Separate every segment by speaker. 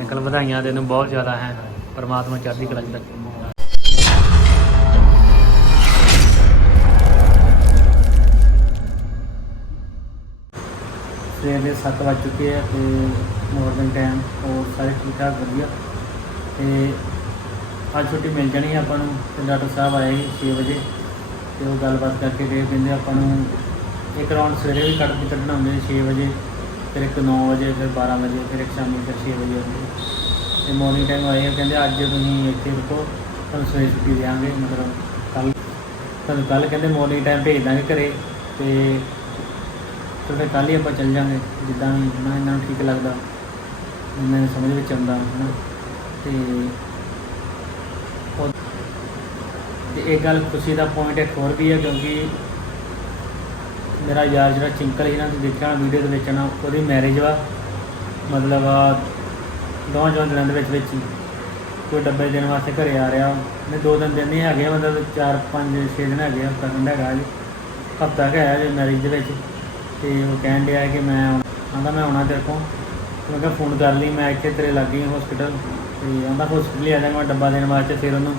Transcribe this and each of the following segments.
Speaker 1: Uncle ਵਧਾਈਆਂ ਤੈਨੂੰ ਬਹੁਤ ਜ਼ਿਆਦਾ ਹੈ। ਪਰਮਾਤਮਾ ਚੜ੍ਹਦੀ ਕਲਾ ਚ ਰੱਖੇ। ਸਵੇਰ ਦੇ 7 ਵੱਜ ਚੁੱਕੇ ਆ ਤੇ ਮਾਰਨਿੰਗ ਟਾਈਮ ਹੋਰ ਸਾਰੇ ਠੀਕ ਠਾਕ ਵਧੀਆ। ਤੇ ਅੱਜ ਛੁੱਟੀ ਮਿਲ ਜਾਣੀ ਹੈ ਆਪਾਂ ਨੂੰ ਤੇ ਡਾਕਟਰ ਸਾਹਿਬ ਆਏ ਸੀ 6 ਵਜੇ ਤੇ ਉਹ ਗੱਲਬਾਤ ਕਰਕੇ ਗਏ, ਕਹਿੰਦੇ ਆਪਾਂ ਨੂੰ ਇੱਕ ਰਾਉਂਡ ਸਵੇਰੇ ਵੀ ਕੱਢ ਕੇ ਕੱਢਣਾ ਹੁੰਦੇ 6 ਵਜੇ। ਫਿਰ ਇੱਕ 9 ਵਜੇ ਫਿਰ 12 ਵਜੇ ਫਿਰ ਇੱਕ ਸ਼ਾਮੀ ਫਿਰ 6 ਵਜੇ ਹੁੰਦੇ ਤੇ ਮਾਰਨਿੰਗ ਟਾਈਮ ਆਏ ਆ, ਕਹਿੰਦੇ ਅੱਜ ਤੁਸੀਂ ਇੱਥੇ ਰੁਕੋ ਤੁਹਾਨੂੰ ਸਵੇਰੇ ਛੁੱਟੀ ਦੇਵਾਂਗੇ ਮਤਲਬ ਕੱਲ ਤੁਹਾਨੂੰ ਕੱਲ ਕਹਿੰਦੇ ਮਾਰਨਿੰਗ ਟਾਈਮ ਭੇਜ ਦਾਂਗੇ ਘਰੇ ਤੇ ਫਿਰ ਕੱਲ ਹੀ ਆਪਾਂ ਚੱਲ ਜਾਂਗੇ ਜਿੱਦਾਂ ਵੀ ਨਾ ਇਹਨਾਂ ਨੂੰ ਠੀਕ ਲੱਗਦਾ ਇਹਨਾਂ ਨੂੰ ਸਮਝ ਵਿੱਚ ਆਉਂਦਾ ਹਨਾ। ਤੇ ਉਹ- ਤੇ ਇਹ ਗੱਲ ਖੁਸ਼ੀ ਦਾ ਪੁਆਇੰਟ ਇੱਕ ਹੋਰ ਵੀ ਹੈ ਕਿਉਂਕਿ ਮੇਰਾ ਯਾਰ ਜਿਹੜਾ ਚਿੰਕਲ ਸੀ ਨੂੰ ਦੇਖਿਆ ਵੀਡੀਓ ਦੇ ਵਿੱਚ ਨਾ ਉਹਦੀ ਮੈਰਿਜ ਵਾ। ਮਤਲਬ ਦੋਵਾਂ ਜੋਂ ਦਿਨਾਂ ਦੇ ਵਿੱਚ ਵਿੱਚ ਹੀ। ਕੋਈ ਡੱਬੇ ਦੇਣ ਵਾਸਤੇ ਘਰੇ ਆ ਰਿਹਾ। ਨੇ ਦੋ ਦਿਨ ਦਿਨ ਹੀ ਹੈਗੇ ਆ, ਮਤਲਬ 4 5 6 ਦਿਨ ਹੈਗੇ ਆ ਹਫਤਾ ਖੰਡ ਹੈਗਾ ਜੀ ਹਫਤਾ ਕੁ ਹੈ ਜੇ ਮੈਰਿਜ ਦੇ ਵਿੱਚ। ਤੇ ਉਹ ਕਹਿਣ ਡਿਆ ਕਿ ਮੈਂ ਆਂਦਾ ਮੈਂ ਆਉਣਾ ਤੇਰੇ ਕੋਲ। ਮੈਂ ਕਿਹਾ ਫੋਨ ਕਰ ਲਈ ਮੈਂ ਇੱਥੇ ਤੇਰੇ ਲੱਗੀ ਹਸਪੀਟਲ ਤੇ ਆਂਦਾ ਹਸਪੀਟਲ ਹੀ ਆ ਜਾਣਾ ਮੈਂ ਡੱਬਾ ਦੇਣ ਵਾਸਤੇ ਫਿਰ ਉਹਨੂੰ।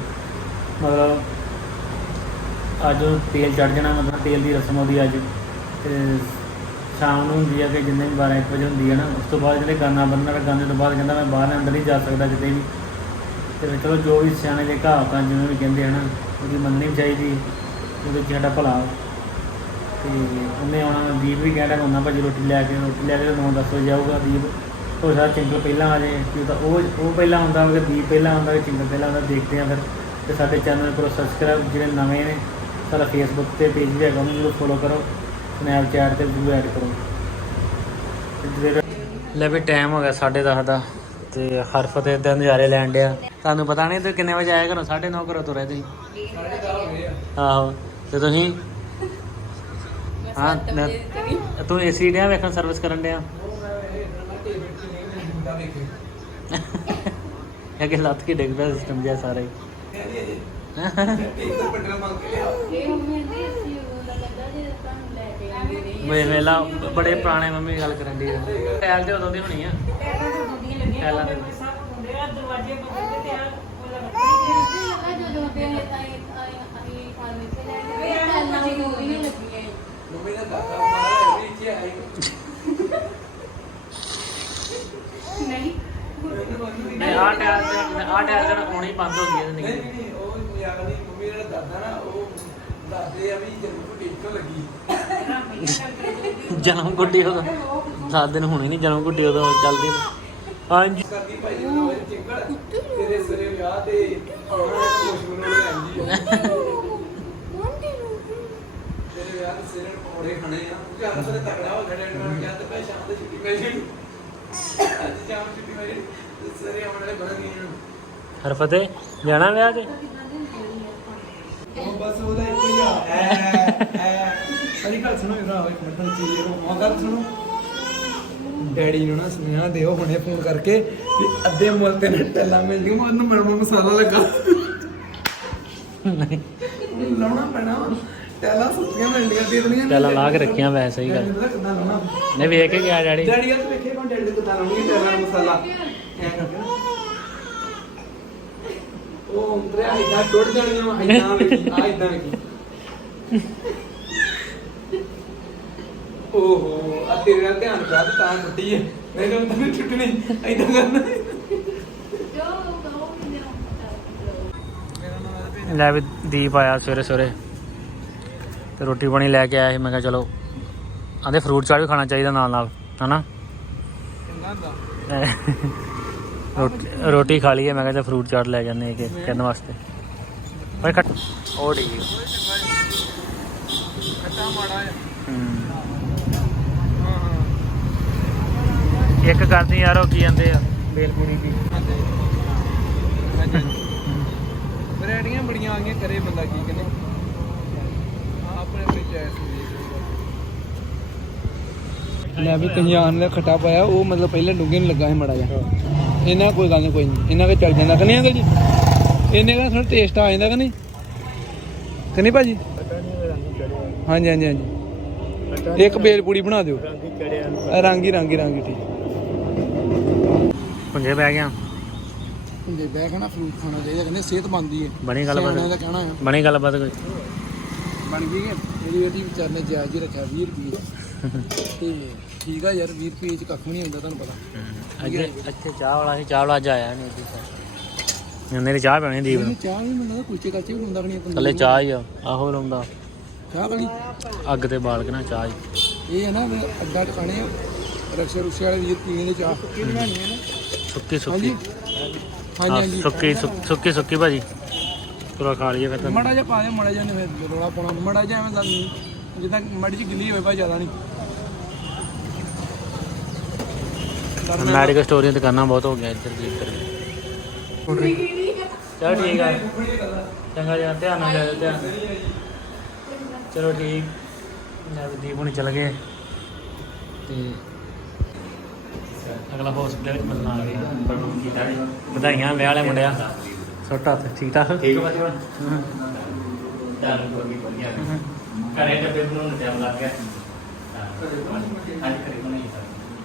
Speaker 1: ਮਤਲਬ ਅੱਜ ਉਹ ਤੇਲ ਚੜ ਜਾਣਾ ਮਤਲਬ ਤੇਲ ਦੀ ਰਸਮ ਉਹਦੀ ਅੱਜ। ਤੇ ਸ਼ਾਮ ਨੂੰ ਹੁੰਦੀ ਆ ਕਿ ਜਿੰਨੇ ਵੀ 12 1 ਵਜੇ ਹੁੰਦੀ ਆ ਨਾ, ਉਸ ਤੋਂ ਬਾਅਦ ਜਿਹੜੇ ਗਾਣਾ ਬੰਨਣਾ ਗਾਨੇ ਤੋਂ ਬਾਅਦ ਕਹਿੰਦਾ ਮੈਂ ਬਾਹਰ ਅੰਦਰ ਨਹੀਂ ਜਾ ਸਕਦਾ ਕਿਤੇ ਵੀ। ਤੇ ਫਿਰ ਚਲੋ ਜੋ ਵੀ ਸਿਆਣੇ ਦੇ ਕਹਾਵਤਾਂ ਜਿਵੇਂ ਵੀ ਕਹਿੰਦੇ ਹਨ ਉਹਦੀ ਮੰਨਣੀ ਵੀ ਚਾਹੀਦੀ, ਉਹਦੇ 'ਚ ਸਾਡਾ ਭਲਾ ਤੇ ਉਹਨੇ ਆਉਣਾ, ਦੀਪ ਵੀ ਕਹਿੰਦਾ ਹੁੰਦਾ ਭਾਜੀ ਰੋਟੀ ਲੈ ਕੇ, ਰੋਟੀ ਲੈ ਕੇ 9-10 ਵਜੇ ਆਊਗਾ ਦੀਪ। ਉਹ ਸਾਰਾ ਚਿੰਗਲ ਪਹਿਲਾਂ ਆ ਜਾਏ ਕਿ ਤਾਂ ਉਹ ਉਹ ਪਹਿਲਾਂ ਆਉਂਦਾ ਹੋਵੇ, ਦੀਪ ਪਹਿਲਾਂ ਆਉਂਦਾ ਕਿ ਚਿੰਗਲ ਪਹਿਲਾਂ ਆਉਂਦਾ, ਦੇਖਦੇ ਆ ਫਿਰ। ਤੇ ਸਾਡੇ ਚੈਨਲ ਕੋਲ ਸਬਸਕ੍ਰਾਈਬ ਜਿਹੜੇ ਨਵੇਂ ਨੇ, ਸਾਡਾ ਫੇਸਬੁੱਕ ਤੇ ਪੇਜ ਵੀ ਹੈਗਾ, ਉਹਨੂੰ ਫੋਲੋ ਕਰੋ। ਸਨੈਪਚੈਟ ਤੇ ਜਰੂਰ ਐਡ ਕਰੋ। ਲੈ ਵੀ ਟਾਈਮ ਹੋ ਗਿਆ 10:30 ਦਾ ਤੇ ਹਰਫ ਤੇ ਇਦਾਂ ਨਜ਼ਾਰੇ ਲੈਣ ਡਿਆ। ਤੁਹਾਨੂੰ ਪਤਾ ਨਹੀਂ ਤੇ ਕਿੰਨੇ ਵਜੇ ਆਇਆ ਘਰੋਂ? 9:30 ਘਰੋਂ ਤੁਰੇ ਤੁਸੀਂ। ਆਹੋ ਤੇ ਤੁਸੀਂ? ਹਾਂ ਤੂੰ ਏਸੀ ਡਿਆ ਵੇਖਣ ਸਰਵਿਸ ਕਰਨ ਡਿਆ? ਇਹ ਕਿ ਲੱਤ ਕੇ ਡਿੱਗ ਪਿਆ ਸਿਸਟਮ ਜਿਹਾ ਸਾਰਾ। ਹੀ? ਵੇ ਵੇਲਾ ਬੜੇ ਪੁਰਾਣੇ ਮੰਮੀ ਗੱਲ ਕਰਨ ਦੀ ਟੈਲ ਤੇ ਉਦੋਂ ਦੀ ਹੋਣੀ ਆ। ਟੈਲਾਂ ਦੇ
Speaker 2: ਮੰਮੀ
Speaker 1: ਨਹੀਂ ਆ ਟੈਲ ਤੇ ਆ ਟੈਲ ਤੇ ਹੋਣੀ ਬੰਦ ਹੋ ਗਈ
Speaker 2: ਨਹੀਂ।
Speaker 1: ਨਹੀਂ
Speaker 2: ਨਹੀਂ, ਉਹ ਯਾਰ ਨਹੀਂ ਮੰਮੀ ਦਾ ਦਾਦਾ ਨਾ, ਉਹ ਦਾਦੇ ਆ ਵੀ ਜਨਮ ਲੱਗੀ।
Speaker 1: ਗੁੱਡੀ ਉਦੋਂ। 10 ਦਿਨ ਹੋਣੇ ਨਹੀਂ ਜਨਮ ਗੁੱਡੀ ਉਦੋਂ ਚੱਲਦੀ ਹਾਂਜੀ।
Speaker 2: ਕਰਦੀ ਭਾਈ ਨੂੰ ਚਿੰਗੜ ਤੇਰੇ ਸਿਰੇ ਵਿਆਹ ਤੇ ਆਉਣਾ ਖੁਸ਼ ਮਨੋਂ ਲੈਂਦੀ ਆ। ਤੇਰੇ ਵਿਆਹ ਦੇ ਸਿਰੇ ਨੂੰ ਪਕੌੜੇ ਖਾਣੇ ਆ। ਘਰ ਤੋਂ ਤਕੜਾ ਹੋ ਜਾਣਾ ਇਹਨਾਂ ਕਿਹਾ ਤੇ ਭਾਈ ਸ਼ਾਮ ਦੀ ਛੁੱਟੀ ਪੈ ਜਾਣੀ। ਅੱਜ ਸ਼ਾਮ ਛੁੱਟੀ ਪੈ ਜਾਣੀ ਤੇ ਸਿਰੇ ਆਉਣ ਵਾਲੇ ਬਣ ਗਏ ਇਹਨਾਂ।
Speaker 1: ਹਰਫਤੇ ਜਾਣਾ ਵਿਆਹ ਤੇ?
Speaker 2: ਉਹ ਬਸ ਉਹਦਾ ਇੱਕੋ ਹੀ ਆ। ਐ ਐ। ਸਾਰੀ ਗੱਲ ਸੁਣੋ ਇਹਦਾ ਇੱਕ ਮਿੰਟ ਦੀ ਚੀਜ਼ ਉਹ ਗੱਲ ਸੁਣੋ। ਡੈਡੀ ਨੂੰ ਨਾ ਸੁਨੇਹਾ ਦਿਓ ਹੁਣੇ ਫੋਨ ਕਰਕੇ ਵੀ ਅੱਧੇ ਮੁੱਲ ਤੇ ਨਾ ਟੱਲਾ ਮਿਲ ਜੂ। ਮੈਨੂੰ ਮਿਲਵਾ ਮਸਾਲਾ ਲੱਗਾ।
Speaker 1: ਨਹੀਂ।
Speaker 2: ਲਾਉਣਾ ਪੈਣਾ। ਟੈਲਾ ਸੁੱਕੀਆਂ ਮਿਲਦੀਆਂ ਦੇ ਦੇਣੀਆਂ
Speaker 1: ਟੈਲਾਂ ਲਾ ਕੇ ਰੱਖੀਆਂ ਵੈਸੇ ਸਹੀ ਗੱਲ।
Speaker 2: ਡੈਡੀ ਨੂੰ ਕਿੱਦਾਂ ਲਾਉਣਾ?
Speaker 1: ਨੇ ਵੇਖ ਕੇ ਗਿਆ ਡੈਡੀ?
Speaker 2: ਡੈਡੀ ਆ ਵੇਖੇ ਕੌਣ ਡੈਡੀ ਦੇ ਕਿੱਦਾਂ ਲਾਉਣੀ ਟੈਲਾ ਮਸਾਲਾ। ਐ ਕਰਕੇ। ਉਹ ਉਂਤਰਿਆ ਇਦਾਂ ਟੁੱਟ ਜਾਣੀਆਂ ਵਾ ਇਦਾਂ ਵੇਖੀ ਆ ਇਦਾਂ ਵੇਖੀ। ਓਹੋ ਆ ਤੇਰੇ ਨਾਲ ਧਿਆਨ ਕਰ ਤਾਂ ਟੁੱਟੀ ਹੈ ਨਹੀਂ ਤਾਂ ਤੈਨੂੰ ਟੁੱਟਣੀ ਇਦਾਂ ਕਰਨਾ।
Speaker 1: ਲੈ ਵੀ ਦੀਪ ਆਇਆ ਸਵੇਰੇ ਸਵੇਰੇ। ਤੇ ਰੋਟੀ ਪਾਣੀ ਲੈ ਕੇ ਆਇਆ ਸੀ ਮੈਂ ਕਿਹਾ ਚਲੋ ਆਂਦੇ ਫਰੂਟ ਚਾਟ ਵੀ ਖਾਣਾ ਚਾਹੀਦਾ ਨਾਲ ਨਾਲ ਹਨਾ?
Speaker 2: ਚੰਗਾ ਹੁੰਦਾ।
Speaker 1: ਰੋਟੀ ਰੋਟੀ ਖਾ ਲਈਏ ਮੈਂ ਕਿਹਾ ਫਰੂਟ ਚਾਟ ਲੈ ਜਾਂਦੇ ਕਿ ਕਰਨ ਵਾਸਤੇ। ਪਰ ਖੱਟ ਉਹ ਢੀ
Speaker 2: ਖੱਟਾ ਮਾੜਾ ਹੈ।
Speaker 1: ਹੂੰ।
Speaker 2: ਹਾਂ
Speaker 1: ਇੱਕ ਕਰਦੀ ਯਾਰ ਉਹ ਕੀ ਜਾਂਦੇ ਆ? ਬੇਲਪੂਰੀ ਦੀ।
Speaker 2: ਹਾਂ ਵੈਰਾਈਟੀਆਂ ਬੜੀਆਂ ਆ ਗਈਆਂ ਕਰੇ ਬੰਦਾ ਕੀ ਕਹਿੰਦੇ। ਹਾਂ ਆਪਣੇ ਆਪਣੀ ਚੋਇਸ ਲੈ ਵੀ ਕਹੀਆਂ ਨੇ ਖੱਟਾ ਪਾਇਆ ਉਹ ਮਤਲਬ ਪਹਿਲੇ ਡੁੱਗੇ ਨੂੰ ਲੱਗਾ ਸੀ ਮੜਾ ਜਾ ਇਹਨਾਂ ਕੋਈ ਗੱਲ ਨਹੀਂ ਕੋਈ ਨਹੀਂ ਇਹਨਾਂ ਕੇ ਚੱਲ ਜਾਂਦਾ ਕਿ ਨਹੀਂ ਅੰਕਲ ਜੀ? ਇਹਨੇ ਦਾ ਥੋੜਾ ਟੇਸਟ ਆ ਜਾਂਦਾ ਕਿ ਨਹੀਂ? ਕਿ ਨਹੀਂ ਭਾਜੀ? ਹਾਂਜੀ ਹਾਂਜੀ ਹਾਂਜੀ। ਇੱਕ ਬੇਲ ਪੂੜੀ ਬਣਾ ਦਿਓ। ਰੰਗੀ ਰੰਗੀ ਰੰਗੀ ਠੀਕ।
Speaker 1: ਪੁੰਜੇ ਬਹਿ ਗਿਆ।
Speaker 2: ਹੁੰਦੇ ਬਹਿ ਕੇ ਨਾ ਫਰੂਟ ਖਾਣਾ ਚਾਹੀਦਾ ਕਹਿੰਦੇ ਸਿਹਤ ਬਣਦੀ ਹੈ।
Speaker 1: ਬਣੀ ਗੱਲਬਾਤ? ਬਣੀ ਗੱਲਬਾਤ ਕੋਈ?
Speaker 2: ਬਣ ਗਈ ਕਿ ਮੇਰੀ ਬੇਟੀ ਵਿਚਾਰ ਨੇ ਜਾਇਜ਼ ਹੀ ਰੱਖਿਆ 20 ਰੁਪਏ। ਤੇ ਠੀਕ ਆ ਯਾਰ 20 ਰੁਪਏ ਚ ਕੱਖ ਵੀ ਨਹੀਂ ਹੁੰਦਾ ਤੁਹਾਨੂੰ ਪਤਾ।
Speaker 1: ਅੱਜ ਇੱਥੇ ਚਾਹ ਵਾਲਾ ਸੀ ਚਾਹ ਵਾਲਾ ਅੱਜ ਆਇਆ ਨਹੀਂ ਇੱਥੇ। ਮੇਰੀ ਚਾਹ ਪੈਣੀ ਦੀਪ
Speaker 2: ਇਹਨੇ
Speaker 1: ਨੂੰ
Speaker 2: ਚਾਹ ਵੀ ਮੈਨੂੰ ਲੱਗਦਾ ਕੁਲਚੇ ਕਾਚੇ ਵੀ ਹੁੰਦਾ ਨਹੀਂ
Speaker 1: ਥੱਲੇ ਚਾਹ ਹੀ ਆ ਆਹੋ ਲਾਉਂਦਾ
Speaker 2: ਚਾਹ ਵਾਲੀ?
Speaker 1: ਅੱਗ ਤੇ ਬਾਲ ਕੇ ਨਾ ਚਾਹ ਹੀ।
Speaker 2: ਇਹ ਹੈ ਨਾ ਵੀ ਅੱਡਾ ਟਿਕਾਣੇ ਰਕਸ਼ਾ ਰੁਕਸ਼ੇ ਵਾਲੇ ਵੀਰ ਪੀਣ ਦੇ ਚਾਹ। ਕੀ ਬਣਾਣੀ ਹੈ ਨਾ?
Speaker 1: ਸੁੱਕੀ
Speaker 2: ਹਾਂਜੀ
Speaker 1: ਸੁੱਕੀ।
Speaker 2: ਹਾਂਜੀ।
Speaker 1: ਹਾਂ,
Speaker 2: ਹਾਂਜੀ।
Speaker 1: ਸੁੱਕੀ ਸੁੱਕ- ਸੁੱਕੀ ਸੁੱਕੀ ਭਾਜੀ। ਚਲੋ ਖਾ ਲਈਏ ਫਿਰ ਤਾਂ।
Speaker 2: ਮੜਾ ਜਿਹਾ ਪਾ ਦੇ ਮੜਾ ਜਿਹਾ ਨਹੀਂ ਫਿਰ ਰੋਲਾ ਪਾਉਣਾ। ਮੜਾ ਜਿਹਾ ਐਵੇਂ ਲੱਗ ਜਿੱਦਾਂ ਮੜੀ ਜਿਹੀ ਗਿੱਲੀ ਹੋਵੇ ਭਾਈ ਜ਼ਿਆਦਾ ਨਹੀਂ।
Speaker 1: ਮੈਡੀਕਲ ਤੇ ਬਹੁਤ ਹੋ ਗਿਆ ਇੱਧਰ ਜੀ ਇੱਧਰ ਚਲ ਠੀਕ ਆ। ਚੰਗਾ ਜੀ ਧਿਆਨ ਨਾਲ ਜਾਇਓ ਧਿਆਨ ਨਾਲ। ਚਲੋ ਠੀਕ। ਮੈਂ ਵੀ ਦੀਪ ਹੁਣ ਚਲ ਗਏ। ਤੇ ਅਗਲਾ ਹਸਪੀਟਲ ਵਿੱਚ ਮਿਲਣਾ ਆ ਗਿਆ। ਵਧਾਈਆਂ ਵਿਆਹ ਵਾਲੇ ਮੁੰਡਿਆ। ਛੋਟਾ ਤੇ ਠੀਕ ਠਾਕ? ਠੀਕ ਵਧੀਆ। ਹਾਂ।
Speaker 3: ਡਰ ਕੋਈ ਵਧੀਆ। ਕਰੇ ਤੇ ਫਿਰ ਨੂੰ ਟਾਈਮ ਲੱਗ ਗਿਆ। ਅੱਜ ਕਰੀ ਕੋਈ ਨਹੀਂ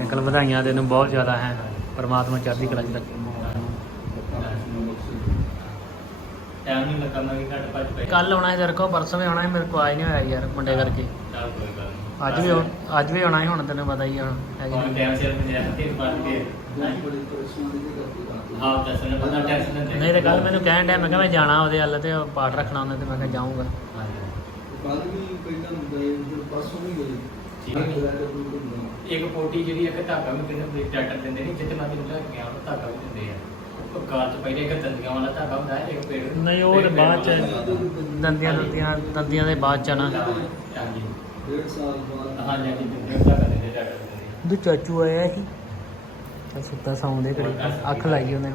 Speaker 1: ਅੰਕਲ ਵਧਾਈਆਂ ਤੈਨੂੰ ਬਹੁਤ ਜ਼ਿਆਦਾ ਹੈ। ਪਰਮਾਤਮਾ ਚੜ੍ਹਦੀ ਕਲਾ ਚ ਰੱਖੇ।
Speaker 3: ਟਾਈਮ ਨਹੀਂ ਵੀ ਘੱਟ ਭੱਜ
Speaker 1: ਕੱਲ ਆਉਣਾ ਹੈ ਤੇਰੇ ਕੋਲ ਪਰਸੋਂ ਵੀ ਆਉਣਾ ਹੈ ਮੇਰੇ ਕੋਲ ਆਈ ਨਹੀਂ ਹੋਇਆ ਯਾਰ ਮੁੰਡੇ ਕਰਕੇ।
Speaker 3: ਚੱਲ ਕੋਈ ਗੱਲ ਨਹੀਂ।
Speaker 1: ਅੱਜ ਵੀ ਆਉਣ- ਅੱਜ ਵੀ ਆਉਣਾ ਹੈ ਹੁਣ ਤੈਨੂੰ ਪਤਾ ਹੀ ਹੈ ਹੁਣ ਹੈ ਕਿ
Speaker 3: ਹੁਣ
Speaker 1: ਨਹੀਂ?
Speaker 3: ਟਾਈਮ ਸਿਰ ਮੇਰੇ ਹੱਥੇ ਪੜ ਕੇ। ਹਾਂ ਦੱਸਣਾ ਪਤਾ ਟੈਨਸ਼ਨ
Speaker 1: ਨਹੀਂ ਤੇ ਕੱਲ ਮੈਨੂੰ ਕਹਿਣ ਡਿਆ ਮੈਂ ਕਿਹਾ ਮੈਂ ਜਾਣਾ ਉਹਦੇ ਹੱਲ ਤੇ ਉਹ ਪਾਠ ਰੱਖਣਾ ਉਹਨੇ ਤੇ ਮੈਂ ਕਿਹਾ ਜਾਊਂਗਾ।
Speaker 3: ਠੀਕ ਹੈ ਇੱਕ ਪੋਟੀ ਜਿਹੜੀ ਇੱਕ ਧਾਗਾ ਵੀ ਬ੍ਰੇਕ ਟਰੈਕਟਰ ਦਿੰਦੇ ਨੇ ਜਿੱਥੇ ਮੈਂ ਤੈਨੂੰ ਲੈ ਕੇ ਗਿਆ ਉਹ ਧਾਗਾ ਵੀ ਦਿੰਦੇ ਆ। ਉਹ ਕਾਰ ਚ ਪਹਿਲੇ ਇੱਕ ਦੰਦੀਆਂ ਵਾਲਾ ਧਾਗਾ ਹੁੰਦਾ ਹੈ ਇੱਕ ਪੇੜ
Speaker 1: ਨਹੀਂ ਉਹ ਤੇ ਬਾਅਦ ਚ ਦੰਦੀਆਂ ਦੰਦੀਆਂ ਦੰਦੀਆਂ ਦੇ ਬਾਅਦ ਚ ਨਾ।
Speaker 3: ਹਾਂਜੀ।
Speaker 2: ਡੇਢ ਸਾਲ ਬਾਅਦ।
Speaker 3: ਹਾਂਜੀ ਹਾਂਜੀ ਦਿੰਦੇ ਉਹ ਧਾਗਾ ਦਿੰਦੇ ਟਰੈਕਟਰ
Speaker 1: ਵੀ ਚਾਚੂ ਆਇਆ ਸੀ। ਤਾਂ ਸੁੱਤਾ ਸੌਂਦੇ ਘੜੀ ਅੱਖ ਲਾਈ ਉਹਨੇ।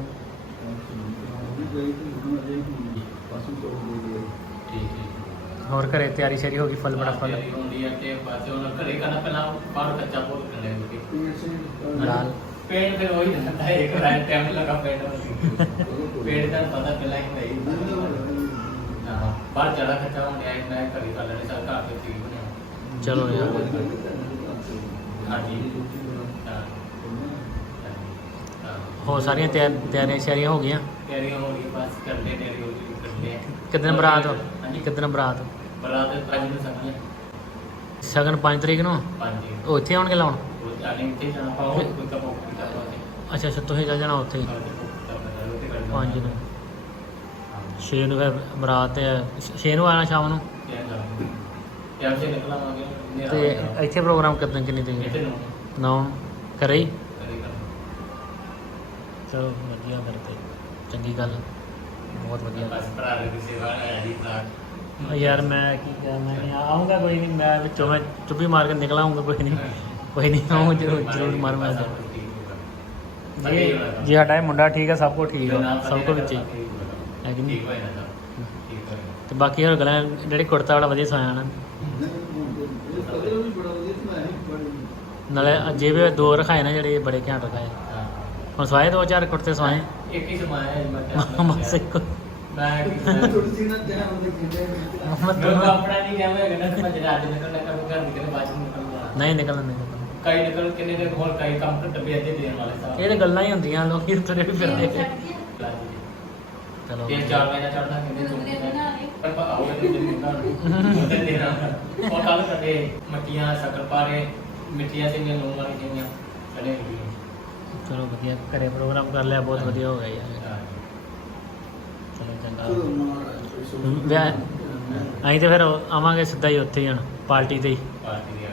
Speaker 3: ਠੀਕ ਹੈ।
Speaker 1: ਹੋਰ ਘਰੇ ਤਿਆਰੀ ਸ਼ਰੀ ਹੋ ਗਈ ਫਲ ਬੜਾ ਫਲ।
Speaker 3: ਹੁੰਦੀ ਹੈ ਤੇ ਬਸ ਉਹਨਾਂ ਘਰੇ ਕਰਨਾ ਪਹਿਲਾਂ ਬਾਹਰ ਕੱਚਾ ਪੋਲ ਕਰਨੇ ਹੁੰਦੇ
Speaker 2: ਪੇੜ ਸੇ
Speaker 1: ਲਾਲ
Speaker 3: ਪੇੜ ਫਿਰ ਉਹੀ ਜਾਂਦਾ ਹੈ ਇੱਕ ਵਾਰ ਟਾਈਮ ਲਗਾ ਪੇੜ ਨੂੰ। ਪੇੜ ਦਾ ਪਤਾ ਪਹਿਲਾਂ ਹੀ ਨਹੀਂ ਹਾਂ ਬਾਹਰ ਜੜਾ ਖੱਚਾ ਹੁੰਦਿਆ ਹੈ ਮੈਂ ਘਰੇ ਕਰ ਲੈਣੇ ਸਾਲ ਘਰ ਤੇ ਠੀਕ ਬਣਿਆ
Speaker 1: ਚਲੋ ਯਾਰ।
Speaker 3: ਹਾਂਜੀ। ਹਾਂ। ਹਾਂ
Speaker 1: ਹੋ ਸਾਰੀਆਂ ਤਿਆਰ ਤਿਆਰੀਆਂ ਸ਼ਰੀਆਂ ਹੋ ਗਈਆਂ?
Speaker 3: ਤਿਆਰੀਆਂ ਹੋ ਗਈ ਬਸ ਕਰਦੇ ਤਿਆਰੀ ਹੋ ਗਈ ਕਰਦੇ
Speaker 1: ਕਿਦਨ ਬਰਾਤ
Speaker 3: ਹਾਂਜੀ।
Speaker 1: ਕਿਦਨ ਬਰਾਤ
Speaker 3: ਬਰਾਤ ਨੂੰ ਸਕਣੇ
Speaker 1: ਸ਼ਗਨ 5 ਤਰੀਕ ਨੂੰ?
Speaker 3: ਪੰਜ।
Speaker 1: ਉਹ ਇੱਥੇ ਆਉਣਗੇ ਲਾਉਣ?
Speaker 3: ਉਹ ਜਾਣੇ ਉੱਥੇ ਜਾਣਾ ਪਾਓ ਕੋਈ ਕਪੋ ਕੋਈ ਕਪੋ
Speaker 1: ਅੱਛਾ ਅੱਛਾ ਤੁਸੀਂ ਚੱਲ ਜਾਣਾ ਉੱਥੇ। 5 ਨੂੰ। 6 ਨੂੰ ਫਿਰ ਬਰਾਤ ਤੇ 6 ਨੂੰ ਆਣਾ ਸ਼ਾਮ ਨੂੰ? ਤੇ ਇੱਥੇ ਪ੍ਰੋਗਰਾਮ ਕਿੰਨੀ ਤਰੀਕ?
Speaker 3: ਇੱਥੇ
Speaker 1: ਨੂੰ। ਕਰੇ ਹੀ? ਚਲੋ ਵਧੀਆ ਤੇ। ਚੰਗੀ ਗੱਲ। ਬਹੁਤ ਵਧੀਆ।
Speaker 3: ਬਸ ਭਰਾ ਦੀ ਸੇਵਾ ਹੈ ਜੀ ਭਰਾ।
Speaker 1: ਯਾਰ ਮੈਂ ਕੀ ਕਹਾਂ ਮੈਂ ਨਹੀਂ ਆਉਂਗਾ ਕੋਈ ਨਹੀਂ ਮੈਂ ਵਿੱਚੋਂ ਮੈਂ ਚੁੱਪੀ ਮਾਰ ਕੇ ਨਿਕਲ ਕੋਈ ਨਹੀਂ ਕੋਈ ਨਹੀਂ ਆਉਂ ਜ਼ਰੂਰ ਜ਼ਰੂਰ ਮਾਰ ਮੈਂ ਜਾ ਜੇ ਜੇ ਸਾਡਾ ਇਹ ਮੁੰਡਾ ਠੀਕ ਹੈ ਸਭ ਕੁਝ ਠੀਕ ਹੈ ਸਭ ਕੁਝ ਵਿੱਚ ਹੀ। ਹੈ ਕਿ ਨਹੀਂ? ਤੇ ਬਾਕੀ ਹੋਰ ਗੱਲਾਂ ਜਿਹੜੇ ਕੁੜਤਾ ਵਾਲਾ ਵਧੀਆ ਸਵਾਇਆ ਨਾ। ਨਾਲੇ ਜੇ ਵੀ ਦੋ ਰਖਾਏ ਨਾ ਜਿਹੜੇ ਬੜੇ ਘੈਂਟ ਰਖਾਏ। ਹੁਣ ਸਵਾਏ ਦੋ ਚਾਰ ਕੁੜਤੇ ਸਵਾਏ?
Speaker 3: ਇੱਕ ਹੀ ਸਮਾਇਆ ਹੈ ਮੈਂ
Speaker 1: ਬਸ ਇੱਕ।
Speaker 3: ਮੈਂ
Speaker 2: ਥੋੜੀ ਜਿਹੀ ਨਾ ਟਾਈਮ ਦੇ ਕਿੰਨੇ
Speaker 3: ਮੈਨੂੰ ਆਪਣਾ ਨਹੀਂ ਕਿਹਾ ਮੈਂ ਕਹਿੰਦਾ ਮੈਂ ਜਿਹੜਾ ਅੱਜ ਨਿਕਲਣਾ ਕਰ ਘਰ ਨਿਕਲਣਾ ਬਾਅਦ ਚ ਨਿਕਲਣਾ।
Speaker 1: ਨਹੀਂ ਨਿਕਲਣ ਨਿਕਲਣ।
Speaker 3: ਕਈ ਨਿਕਲ ਕਿੰਨੇ ਦੇ ਹੋਰ ਕਈ ਕੰਮ ਤੇ ਡੱਬੇ ਅੱਧੇ ਦੇਣ ਵਾਲੇ ਸਾਹਿਬ
Speaker 1: ਇਹ ਤਾਂ ਗੱਲਾਂ ਹੀ ਹੁੰਦੀਆਂ ਲੋਕੀ ਤੁਰੇ ਵੀ ਫਿਰਦੇ। ਚਲੋ।
Speaker 3: ਤਿੰਨ ਚਾਰ ਮਹੀਨਾ ਚੜਨਾ ਕਿੰਨੇ ਚੁੱਕਦੇ ਪਰ ਤੇ ਜਿੰਨਾ ਉਹਦੇ ਦੇਣਾ। ਉਹ ਕੱਲ ਮੱਟੀਆਂ
Speaker 1: ਚਲੋ ਵਧੀਆ ਘਰੇ ਪ੍ਰੋਗਰਾਮ ਕਰ ਲਿਆ ਬਹੁਤ ਵਧੀਆ ਹੋ ਗਿਆ ਯਾਰ। ਚਲੋ ਚੰਗਾ। ਅਸੀਂ ਤੇ ਫਿਰ ਆਵਾਂਗੇ ਸਿੱਧਾ ਹੀ ਉੱਥੇ ਹੀ ਹੁਣ ਪਾਰਟੀ ਤੇ ਹੀ।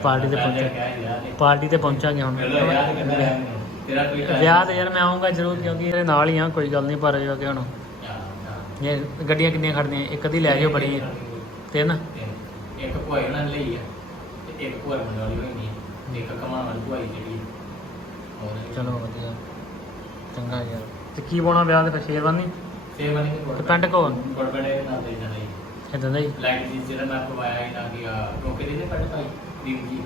Speaker 1: ਪਾਰਟੀ ਤੇ ਪਹੁੰਚੇ ਪਾਰਟੀ ਤੇ ਪਹੁੰਚਾਂਗੇ ਹੁਣ।
Speaker 3: ਤੇਰਾ ਕੋਈ
Speaker 1: ਵਿਆਹ ਤੇ ਯਾਰ ਮੈਂ ਆਉਂਗਾ ਜ਼ਰੂਰ ਕਿਉਂਕਿ ਇਹਦੇ ਨਾਲ ਹੀ ਆ ਕੋਈ ਗੱਲ ਨਹੀਂ ਪਰ ਜੋ ਕਿ ਹੁਣ ਇਹ ਗੱਡੀਆਂ ਕਿੰਨੀਆਂ ਖੜਦੀਆਂ ਇੱਕ ਅੱਧੀ ਲੈ ਜਾਓ ਬੜੀ। ਹੈ ਤਿੰਨ।
Speaker 3: ਇੱਕ ਭੋਏ ਉਹਨਾਂ ਨੇ ਲਈ ਆ ਤੇ ਇੱਕ ਭੋਏ ਮੁੰਡੇ ਵਾਲੀ ਹੋਈ ਨਹੀਂ ਇੱਕ ਕਮਾਣ ਵਾਲੀ ਭੂਆ ਜੀ ਜਿਹੜੀ ਹੋਰ
Speaker 1: ਚਲੋ ਵਧੀਆ। ਚੰਗਾ ਯਾਰ। ਤੇ ਕੀ ਪਾਉਣਾ ਵਿਆਹ ਦੇ ਫਿਰ ਸ਼ੇਰਵਾਨੀ?
Speaker 3: ਕਿ
Speaker 1: ਤੇ ਪੈਂਟ ਕੋਲ?
Speaker 3: ਬੜਬੜੇ ਨਾਲ ਦੇ ਜਾਣਾ ਜੀ
Speaker 1: ਇਦਾਂ ਦਾ ਹੀ।
Speaker 3: ਲਾਈਟ ਦੀ ਜਿਹੜਾ ਮੈਂ ਪਵਾਇਆ ਇਹਨਾਂ ਦੀ ਆ ਟੋਕੇ ਦੇ ਨੇ ਪੈਂਟ ਪਾਈ ਦੀਪ ਜੀ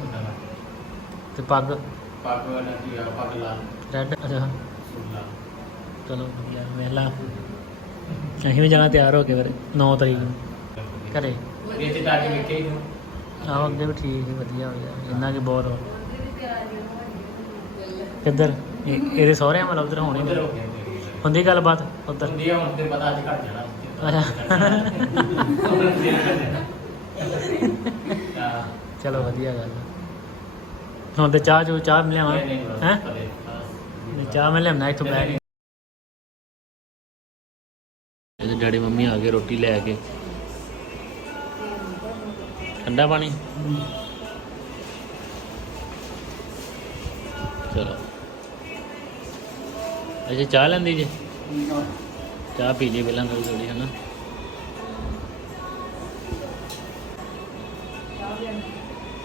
Speaker 3: ਉਹਨਾਂ ਦਾ
Speaker 1: ਤੇ ਪੱਗ?
Speaker 3: ਪੱਗ ਉਹਨਾਂ ਦੀ ਆ ਪੱਗ ਲਾ।
Speaker 1: ਰੈੱਡ ਅੱਛਾ।
Speaker 3: ਸੂਟ ਲਾ।
Speaker 1: ਚਲੋ ਵਧੀਆ ਵੇਲਾ ਅਸੀਂ ਵੀ ਜਾਣਾ ਤਿਆਰ ਹੋ ਕੇ ਫਿਰ 9 ਤਰੀਕ ਨੂੰ। ਘਰੇ?
Speaker 3: ਇਹ ਤੇ ਜਾ ਕੇ ਵੇਖੇ ਹੀ ਨੂੰ
Speaker 1: ਆਹੋ ਅੱਗੇ ਵੀ ਠੀਕ ਹੀ ਵਧੀਆ ਹੋ ਗਿਆ। ਇੰਨਾ ਕਿ ਬਹੁਤ ਹੋ ਕਿੱਧਰ? ਇਹ- ਇਹਦੇ ਸਹੁਰਿਆਂ ਮਤਲਬ ਉਧਰ ਹੋਣੀ
Speaker 3: ਉਧਰ ਹੋ ਗਿਆ
Speaker 1: ਹੁੰਦੀ ਗੱਲਬਾਤ? ਉਧਰ।
Speaker 3: ਹੁੰਦੀ ਆ ਹੁਣ ਤੇ ਪਤਾ ਅੱਜ ਘਟ ਜਾਣਾ। ਹਾਂ
Speaker 1: ਚਲੋ ਵਧੀਆ ਗੱਲ। ਹੁਣ ਤੇ ਚਾਹ ਚੋ ਚਾਹ
Speaker 3: ਨਹੀਂ
Speaker 1: ਹੈ? ਚਾਹ ਮੈਂ ਲਿਆਉਣਾ ਇੱਥੋਂ ਬੈਠ ਇਹਦੇ ਡੈਡੀ ਮੰਮੀ ਆ ਗਏ ਰੋਟੀ ਲੈ ਕੇ। ਠੰਡਾ ਪਾਣੀ? ਚਲੋ। ਅੱਛਾ ਚਾਹ ਲੈਂਦੀ ਜੇ? ਚਾਹ ਪੀ ਲਈ ਪਹਿਲਾਂ ਥੋੜੀ ਥੋੜੀ ਹਨਾ?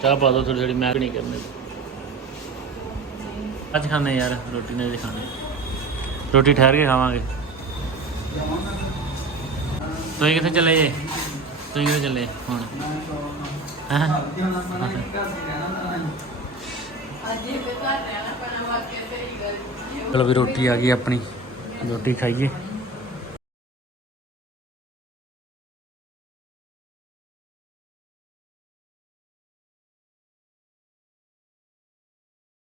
Speaker 1: ਚਾਹ ਪਾ ਦੋ ਥੋੜੀ ਥੋੜੀ ਮੈਂ ਨਹੀਂ ਕਰਨੀ। ਅੱਜ ਖਾਣੇ ਯਾਰ ਰੋਟੀ ਨਹੀਂ ਖਾਣੇ। ਰੋਟੀ ਠਹਿਰ ਕੇ ਖਾਵਾਂਗੇ। ਤੁਸੀਂ ਕਿੱਥੇ ਚੱਲੇ ਜੇ? ਤੁਸੀਂ ਕਿੱਥੇ ਚੱਲੇ ਹੁਣ? ਹੈਂ? ਚਲੋ ਵੀ ਰੋਟੀ ਆ ਗਈ ਆਪਣੀ। ਰੋਟੀ ਖਾਈਏ।